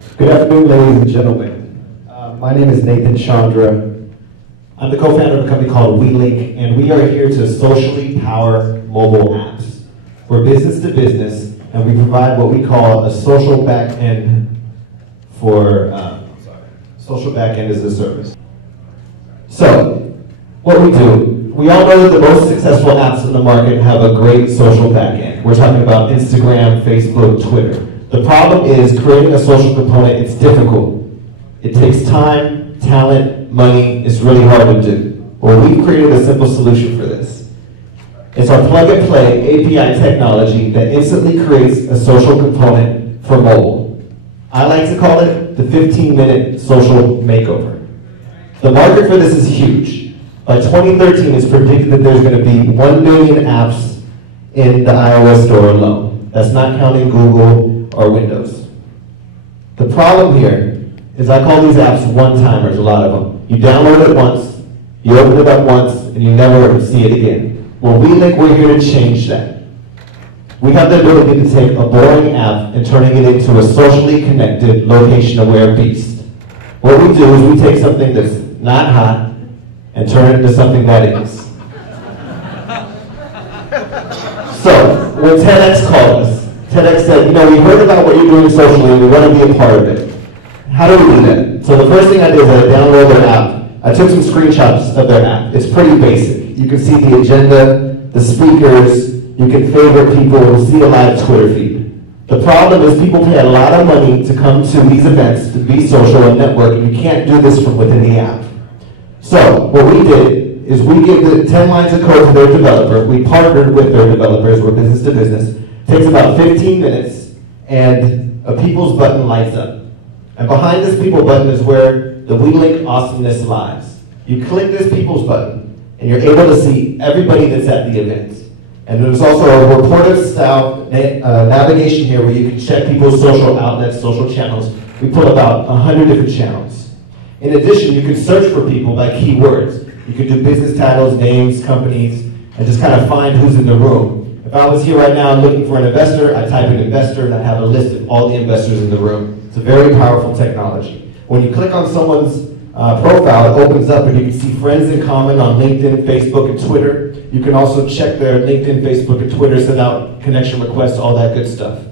Good afternoon, ladies and gentlemen. My name is Nathan Chandra. I'm the co-founder of a company called WeLink, and we are here to socially power mobile apps. We're business to business, and we provide what we call a social backend for social backend as a service. So, what we do, we all know that the most successful apps in the market have a great social backend. We're talking about Instagram, Facebook, Twitter. The problem is creating a social component, it's difficult. It takes time, talent, money, it's really hard to do. Well, we've created a simple solution for this. It's our plug-and-play API technology that instantly creates a social component for mobile. I like to call it the 15-minute social makeover. The market for this is huge. By 2013, it's predicted that there's going to be 1 million apps in the iOS store alone. That's not counting Google or Windows. The problem here is I call these apps one-timers, a lot of them. You download it once, you open it up once, and you never see it again. Well, WeLink, we're here to change that. We have the ability to take a boring app and turning it into a socially connected, location-aware beast. What we do is we take something that's not hot and turn it into something that is. So, when TEDx called us, TEDx said, you know, we heard about what you're doing socially and we want to be a part of it. How do we do that? So the first thing I did is I downloaded their app. I took some screenshots of their app. It's pretty basic. You can see the agenda, the speakers, you can favorite people, see a live Twitter feed. The problem is people pay a lot of money to come to these events, to be social and network, and you can't do this from within the app. So what we did is we gave the 10 lines of code to their developer. We partnered with their developers. We're business to business. It takes about 15 minutes, and a people's button lights up. And behind this people button is where the WeLink awesomeness lies. You click this people's button, and you're able to see everybody that's at the event. And there's also a reportive style navigation here where you can check people's social outlets, social channels. We put about 100 different channels. In addition, you can search for people by keywords. You can do business titles, names, companies, and just kind of find who's in the room. If I was here right now looking for an investor, I type in investor and I have a list of all the investors in the room. It's a very powerful technology. When you click on someone's profile, it opens up and you can see friends in common on LinkedIn, Facebook, and Twitter. You can also check their LinkedIn, Facebook, and Twitter, send out connection requests, all that good stuff.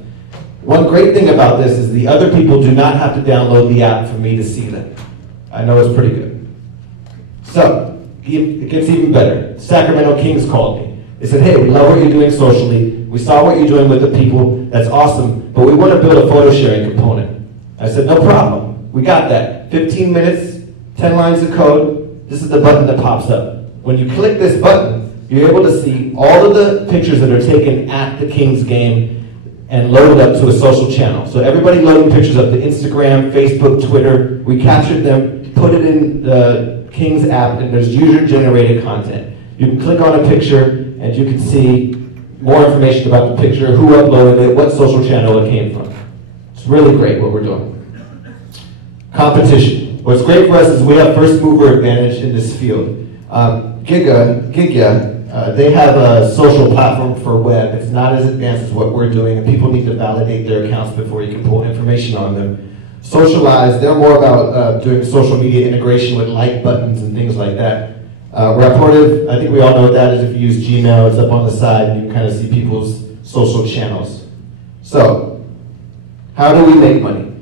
One great thing about this is the other people do not have to download the app for me to see them. I know it's pretty good. So, it gets even better. Sacramento Kings called me. They said, hey, we love what you're doing socially. We saw what you're doing with the people. That's awesome. But we want to build a photo sharing component. I said, no problem. We got that. 15 minutes, 10 lines of code. This is the button that pops up. When you click this button, you're able to see all of the pictures that are taken at the Kings game and loaded up to a social channel. So everybody loading pictures up to Instagram, Facebook, Twitter. We captured them, put it in the Kings app, and there's user-generated content. You can click on a picture, and you can see more information about the picture, who uploaded it, what social channel it came from. It's really great what we're doing. Competition. What's great for us is we have first mover advantage in this field. Gigya, they have a social platform for web. It's not as advanced as what we're doing, and people need to validate their accounts before you can pull information on them. Socialize, they're more about doing social media integration with like buttons and things like that. Rapportive, I think we all know what that is. If you use Gmail, it's up on the side, and you can kind of see people's social channels. So, how do we make money?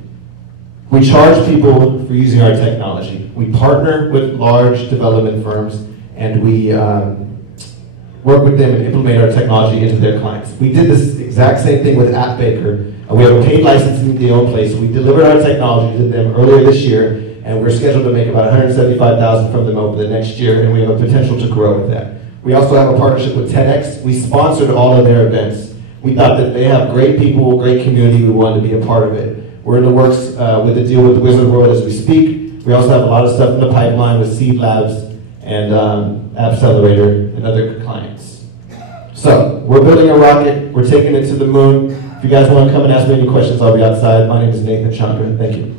We charge people for using our technology. We partner with large development firms, and we work with them and implement our technology into their clients. We did this exact same thing with AppBaker. We have a paid licensing deal in place. We delivered our technology to them earlier this year, and we're scheduled to make about $175,000 from them over the next year, and we have a potential to grow with that. We also have a partnership with TEDx. We sponsored all of their events. We thought that they have great people, great community. We wanted to be a part of it. We're in the works with a deal with the Wizard World as we speak. We also have a lot of stuff in the pipeline with Seed Labs and Appcelerator and other clients. So, we're building a rocket. We're taking it to the moon. If you guys want to come and ask me any questions, I'll be outside. My name is Nathan Chandra. Thank you.